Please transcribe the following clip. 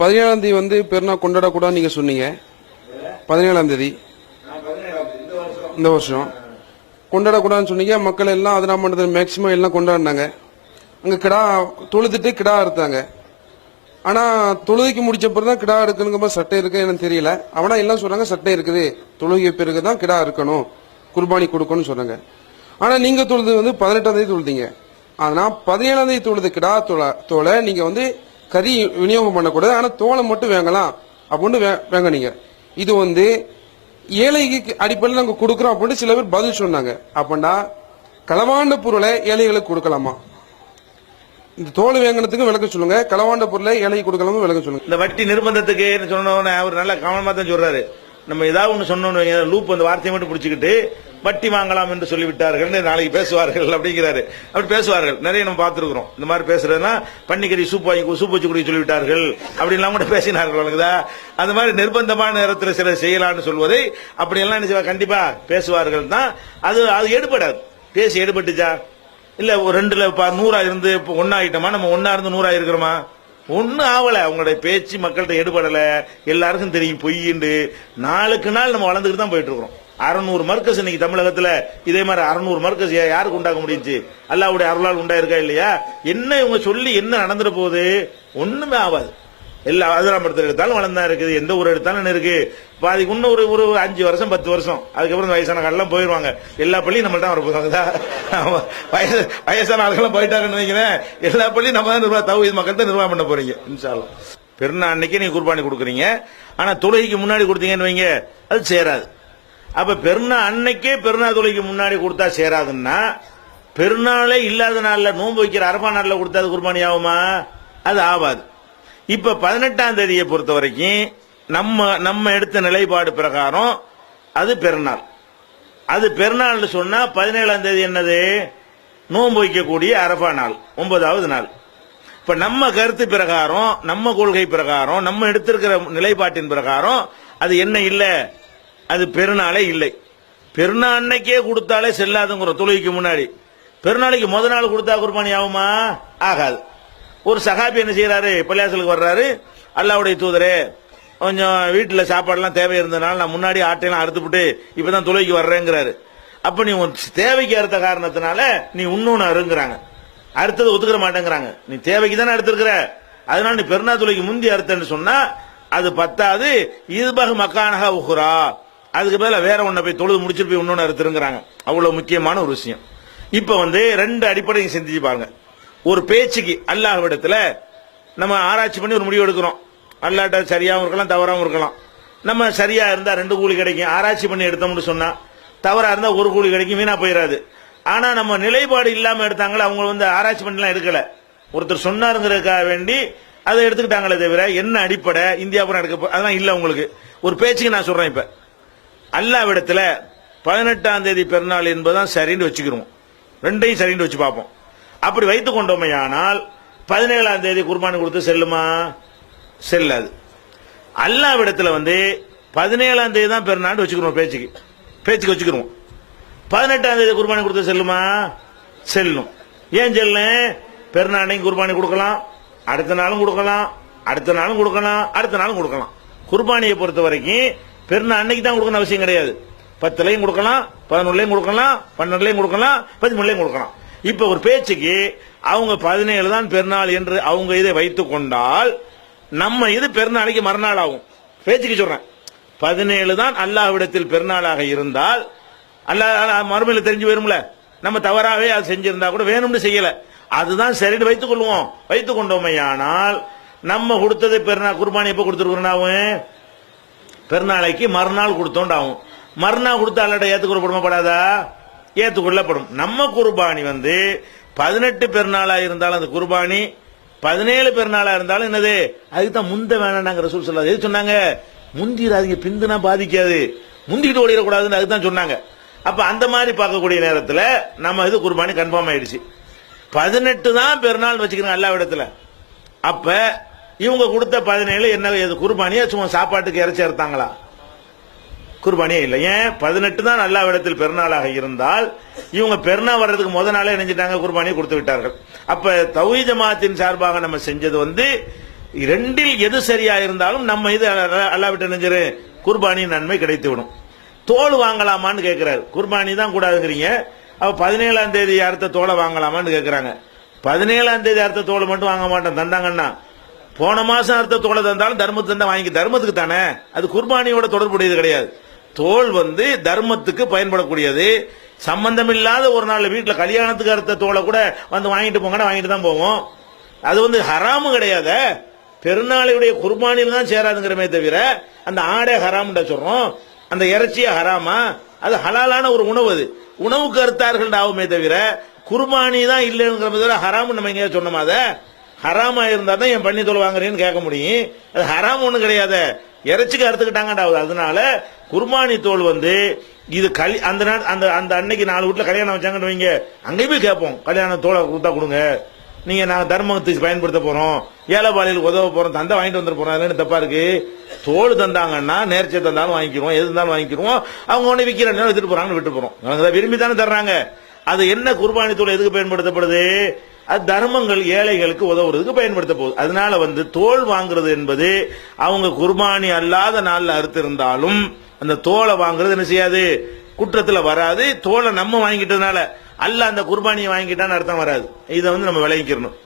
பதினேழாம் தேதி வந்து பெருநாள் கொண்டாடக்கூடாதுன்னு நீங்க சொன்னீங்க. பதினேழாம் தேதி. இந்த வருஷம். கொண்டாடக்கூடாதுன்னு சொன்னீங்க. மக்கள் எல்லாம் அதனா மண்டலத்தில் மேக்சிமம் எல்லாம் கொண்டாடினாங்க. அங்கே கிடா தொழுதுட்டு கிடா அறுத்தாங்க. ஆனால் தொழுகைக்கு முடிச்ச பிறகு தான் கிடா இருக்குங்கிற சட்டை இருக்கு எனக்கு தெரியல. அவனா எல்லாம் சொல்றாங்க சட்டை இருக்குது. தொழுகை பிறகு தான் கிடா இருக்கணும் குர்பானி கொடுக்கணும்னு சொன்னாங்க. ஆனால் நீங்கள் தொழுது வந்து பதினெட்டாம் தேதி தொழுதிங்க. ஆனால் பதினேழாம் தேதி தொழுது கிடா தொலை தொலை நீங்கள் வந்து கறி விநியோகம் பண்ணக்கூடாது. ஆனால் தோலை மட்டும் வாங்கலாம் அப்படின்னு வேங்க நீங்கள் இது வந்து ஏழைக்கு அடிப்படையில் நாங்கள் கொடுக்குறோம் அப்படின்னு சில பேர் பதில் சொன்னாங்க. அப்படின்னா களவாண்ட பொருளை ஏழைகளுக்கு கொடுக்கலாமா? இந்த தோல் வேங்கினத்துக்கு விளக்கம் சொல்லுங்க. களவாண்ட பொருளை ஏழைக்கு கொடுக்கலாமா விளக்கம் சொல்லுங்க. இந்த வட்டி நிர்பந்தத்துக்கு சொன்னோன்னு அவர் நல்லா கவனமா தான் சொல்றாரு. நம்ம ஏதாவது ஒன்று சொன்னோன்னு லூப் அந்த வார்த்தையை மட்டும் பிடிச்சிக்கிட்டு வட்டி வாங்கலாம் என்று சொல்லிவிட்டார்கள். நாளைக்கு பேசுவார்கள் அப்படிங்கிறாரு. அப்படி பேசுவார்கள். நிறைய நம்ம பார்த்துருக்கிறோம். இந்த மாதிரி பேசுறதுனா பன்னிக்கறி சூப் வாங்கி சூப் வச்சு குடிக்க சொல்லிவிட்டார்கள். அப்படின்லாம் கூட பேசினார்கள் வழங்குதா அந்த மாதிரி நிர்பந்தமான நேரத்தில் சில செய்யலாம்னு சொல்வதை அப்படியெல்லாம் என்ன செய்வா- கண்டிப்பா பேசுவார்கள் தான். அது அது எடுபடாது. பேசி எடுபட்டுச்சா? இல்ல ஒரு ரெண்டுல இப்ப நூறா இருந்து இப்போ ஒன்னா ஆகிட்டோமா நம்ம ஒன்னா இருந்து நூறா இருக்கிறோமா ஒன்னும் ஆவல. அவங்களுடைய பேச்சு மக்கள்கிட்ட எடுபடல. எல்லாருக்கும் தெரியும். பொய்யுண்டு நாளுக்கு நாள் நம்ம வளர்ந்துட்டு தான் போயிட்டு இருக்கிறோம் அறநூறு மர்க்கஸ் இன்னைக்கு தமிழகத்துல இதே மாதிரி அறநூறு மர்க்கஸ் யாருக்கு உண்டாக்க முடிஞ்சு? அல்லாவுடைய அருளால் உண்டாயிருக்கா இல்லையா? என்ன இவங்க சொல்லி என்ன நடந்துட போகுது? ஒண்ணுமே ஆகாது எல்லா ஆதிராமரத்தில் எடுத்தாலும் வளர்ந்தா இருக்குது. எந்த ஊர் எடுத்தாலும் என்ன இருக்கு. பாதிக்கு இன்னும் ஒரு ஒரு அஞ்சு வருஷம் பத்து வருஷம். அதுக்கப்புறம் வயசான காலெல்லாம் போயிடுவாங்க எல்லா பள்ளியும் நம்மள்ட்ட வர போறாங்க. வயசு வயசான ஆளுக்கெல்லாம் போயிட்டாங்கன்னு நினைக்கிறேன். எல்லா பள்ளியும் நம்ம தான் நிர்வாகம் தவு மக்கள் தான் நிர்வாகம் பண்ண போறீங்க. இன்ஷால்லா பெருநா அன்னைக்கு நீங்க குர்பானி கொடுக்குறீங்க. ஆனா தொழுகைக்கு முன்னாடி கொடுத்தீங்கன்னு வைங்க. அது சேராது. அப்ப பெருநா அன்னைக்கே பெருநா முன்னாடி கொடுத்தா சேராதுன்னா பெருநாளே இல்லாத நாள்ல நோன்பு வைக்கிற அரபா நாள்ல கொடுத்தா அது குர்பானி ஆகுமா? அது ஆகாது இப்ப பதினெட்டாம் தேதியை பொறுத்த வரைக்கும் நம்ம நம்ம எடுத்த நிலைப்பாடு பிரகாரம் அது பெருநாள். அது பெருநாள்னு சொன்னா பதினேழாம் தேதி என்னது? நோன்பு வைக்கக்கூடிய அரபா நாள் ஒன்பதாவது நாள். இப்ப நம்ம கருத்து பிரகாரம் நம்ம கொள்கை பிரகாரம் நம்ம எடுத்திருக்கிற நிலைப்பாட்டின் பிரகாரம் அது என்ன இல்லை? அது பெருநாளே இல்லை. பெருநாள் அன்னைக்கே கொடுத்தாலே செல்லாதுங்கிற தொழுகைக்கு முன்னாடி. பெருநாளைக்கு முத நாள் கொடுத்தா குர்பானி ஆகுமா? ஆகாது. ஒரு சகாபி என்ன செய்யறாரு பள்ளியாசலுக்கு வர்றாரு. அல்லாவுடைய தூதரே கொஞ்சம் வீட்டில் சாப்பாடுலாம் தேவை இருந்ததுனால நான் முன்னாடி ஆட்டையெல்லாம் அறுத்துவிட்டு இப்போ தான் துளைக்கு வர்றேங்கிறாரு. அப்போ நீ உன் தேவைக்கு அறுத்த காரணத்தினால நீ இன்னொன்று அருங்கிறாங்க அறுத்தது ஒத்துக்கிற மாட்டேங்கிறாங்க. நீ தேவைக்கு தானே அறுத்துருக்குற. அதனால நீ பெருநாள் துளைக்கு முந்தி அறுத்தன்னு சொன்னா அது பத்தாது. இதுபக மக்கானகா உஹுரா. அதுக்கு பதிலாக வேற ஒன்றை போய் தொழுது முடிச்சுட்டு போய் இன்னொன்று அறுத்துருங்கிறாங்க அவ்வளோ முக்கியமான ஒரு விஷயம். இப்போ வந்து ரெண்டு அடிப்படையும் சிந்திச்சு பாருங்க. ஒரு பேச்சுக்கு அல்லாஹ்விடத்தில் நம்ம ஆராய்ச்சி பண்ணி ஒரு முடிவு எடுக்கிறோம். அல்லாட்ட சரியாகவும் இருக்கலாம் தவறாகவும் இருக்கலாம். நம்ம சரியா இருந்தால் ரெண்டு கூலி கிடைக்கும். ஆராய்ச்சி பண்ணி எடுத்தோம்னு சொன்னால் தவறாக இருந்தால் ஒரு கூலி கிடைக்கும் வீணாக போயிடாது ஆனால் நம்ம நிலைப்பாடு இல்லாமல் எடுத்தாங்களே அவங்க வந்து ஆராய்ச்சி பண்ணிலாம் எடுக்கலை. ஒருத்தர் சொன்னாருங்கிறதுக்காக வேண்டி அதை எடுத்துக்கிட்டாங்களே தவிர என்ன அடிப்படை? இந்தியா புறம் எடுக்க அதெல்லாம் இல்லை உங்களுக்கு. ஒரு பேச்சுக்கு நான் சொல்கிறேன் இப்போ. அல்லாவிடத்துல பதினெட்டாம் தேதி பெருநாள் என்பதுதான் சரின்னு வச்சுக்கிறோம் ரெண்டையும் சரின்னு வச்சு பார்ப்போம். அப்படி வைத்துக் கொண்டோமையானால் பதினேழாம் தேதி குர்பானி கொடுத்து செல்லுமா? செல்லாது. அல்லாவிடத்துல வந்து பதினேழாம் தேதி தான் பெருநாள் வச்சுக்கிறோம் பேச்சுக்கு. பேச்சுக்கு வச்சுக்கிறோம் பதினெட்டாம் தேதி குர்பானி கொடுத்து செல்லுமா? செல்லும். ஏன் செல்லும் பெருநாளையும் குர்பானி கொடுக்கலாம். அடுத்த நாளும் கொடுக்கலாம். அடுத்த நாளும் கொடுக்கலாம். அடுத்த நாளும் கொடுக்கலாம். குர்பானியை பொறுத்த வரைக்கும் பெருநாள் அன்னைக்கு தான் கொடுக்கணும் அவசியம் கிடையாது. பத்துலையும் கொடுக்கலாம் பதினொன்னுலையும் கொடுக்கலாம் பன்னெண்டுலையும் கொடுக்கலாம் பதிமூணுலையும் கொடுக்கலாம். இப்ப ஒரு பேச்சுக்கு அவங்க பதினேழு தான் பெருநாள் என்று அவங்க இதை வைத்துக் கொண்டால் நம்ம இது பெருநாளைக்கு மறுநாள் ஆகும். பேச்சுக்கு சொல்றேன். பதினேழு தான் அல்லாஹ்விடத்தில் பெருநாளாக இருந்தால் அல்லாஹ் மறுமையில் தெரிஞ்சு வரும்ல நம்ம தவறாகவே அது செஞ்சிருந்தா கூட வேணும்னு செய்யல. அதுதான் சரின்னு வைத்துக் கொள்வோம். வைத்துக் கொண்டோமையானால் நம்ம கொடுத்தது பெருநாள் குர்பானி எப்ப கொடுத்துருக்குறோம் பெருநாளைக்கு மறுநாள் கொடுத்தோண்டாகும் மறுநாள் கொடுத்த அல்லாட்ட ஏத்துக்கொள்ளப்படுமாப்படாதா ஏத்துக்கொள்ளப்படும். நம்ம குர்பானி வந்து பதினெட்டு பெருநாளா இருந்தாலும் அந்த குர்பானி பதினேழு பெருநாளா இருந்தாலும் என்னது? அதுக்கு தான் முந்த வேணாங்க ரசூல் சொல்லாது எது சொன்னாங்க? முந்திராதீங்க பிந்துனா பாதிக்காது. முந்திக்கிட்டு ஓடிடக்கூடாதுன்னு அதுதான் சொன்னாங்க. அப்ப அந்த மாதிரி பார்க்கக்கூடிய நேரத்துல நம்ம இது குர்பானி கன்ஃபார்ம் ஆயிடுச்சு. பதினெட்டு தான் பெருநாள் வச்சுக்கிறோம் எல்லா இடத்துல. அப்ப இவங்க கொடுத்த பதினேழு என்ன இது குர்பானியா சும்மா சாப்பாட்டுக்கு இறைச்சி எடுத்தாங்களா குர்பானியே இல்லை. ஏன்? பதினெட்டு தான் நல்லா இடத்தில் பெருநாளாக இருந்தால் இவங்க பெருநாள் வர்றதுக்கு முத நாளே நினைஞ்சிட்டாங்க குர்பானியை கொடுத்து விட்டார்கள். அப்ப தௌஹீத் ஜமாத்தின் சார்பாக நம்ம செஞ்சது வந்து ரெண்டில் எது சரியா இருந்தாலும் நம்ம இது அல்லாவிட்ட நினைஞ்சிரு குர்பானி நன்மை கிடைத்து விடும் தோல் வாங்கலாமான்னு கேட்கிறாரு குர்பானி தான் கூடாதுங்கிறீங்க. அவ பதினேழாம் தேதி அடுத்த தோலை வாங்கலாமான்னு கேட்கிறாங்க பதினேழாம் தேதி அடுத்த தோலை மட்டும் வாங்க மாட்டோம். தந்தாங்கன்னா போன மாசம் அறுத்த தோலை தந்தாலும் தர்மத்துக்கு தான் வாங்கி தர்மத்துக்கு தானே. அது குர்பானியோட தொடர்புடையது கிடையாது. தோல் வந்து தர்மத்துக்கு பயன்படக்கூடியது. சம்பந்தமில்லாத ஒரு நாள் வீட்டில் கல்யாணத்துக்கு அறுத்த தோலை கூட வந்து வாங்கிட்டு போங்கன்னா வாங்கிட்டு தான் போவோம். அது வந்து ஹராமும் கிடையாத. பெருநாளையுடைய குர்பானியில் தான் சேராதுங்கிறமே தவிர அந்த ஆடை ஹராம்ன்ற சொல்றோம். அந்த இறைச்சியை ஹராமா? அது ஹலாலான ஒரு உணவு அது. உணவுக்கு அறுத்தார்கள் ஆகுமே தவிர குர்பானி தான் இல்லைங்கிற தவிர ஹராம் நம்ம எங்கேயாவது சொன்னோமா அதை? ஹராமா இருந்தா தான் என் பண்ணி தோல் வாங்குறேன்னு கேட்க முடியும். அது ஹராம் ஒன்றும் கிடையாது. இறைச்சிக்கு அறுத்துக்கிட்டாங்கடாவது அதனால குர்பானி தோல் வந்து இது கலி அந்த நாள் அந்த அந்த அன்னைக்கு நாலு வீட்டுல கல்யாணம் வச்சாங்கன்னு வைங்க. அங்கேயும் போய் கேட்போம். கல்யாணம் தோலை கொடுத்தா கொடுங்க. நீங்க நாங்க தர்மத்துக்கு பயன்படுத்த போறோம். ஏழைபாளையில் உதவ போறோம். தந்தை வாங்கிட்டு வந்துட போறோம் அதுல என்ன தப்பா இருக்கு? தோல் தந்தாங்கன்னா நேர்ச்சை தந்தாலும் வாங்கிக்கிறோம். எது இருந்தாலும் வாங்கிக்கிறோம். அவங்க ஒண்ணு விற்கிற நேரம் எடுத்துட்டு போறாங்கன்னு விட்டு போறோம். அவங்க விரும்பி தானே தர்றாங்க. அது என்ன குர்பானி தோல் எதுக்கு பயன்படுத்தப்படுது? அது தர்மங்கள் ஏழைகளுக்கு உதவுறதுக்கு பயன்படுத்த போகுது. அதனால வந்து தோல் வாங்குறது என்பது அவங்க குர்பானி அல்லாத நாளில் அறுத்திருந்தாலும் அந்த தோலை வாங்குறது என்ன செய்யாது? குற்றத்துல வராது. தோலை நம்ம வாங்கிட்டதுனால அல்ல அந்த குர்பானியை வாங்கிட்டான்னு அர்த்தம் வராது. இதை வந்து நம்ம விளங்கிக்கிறணும்.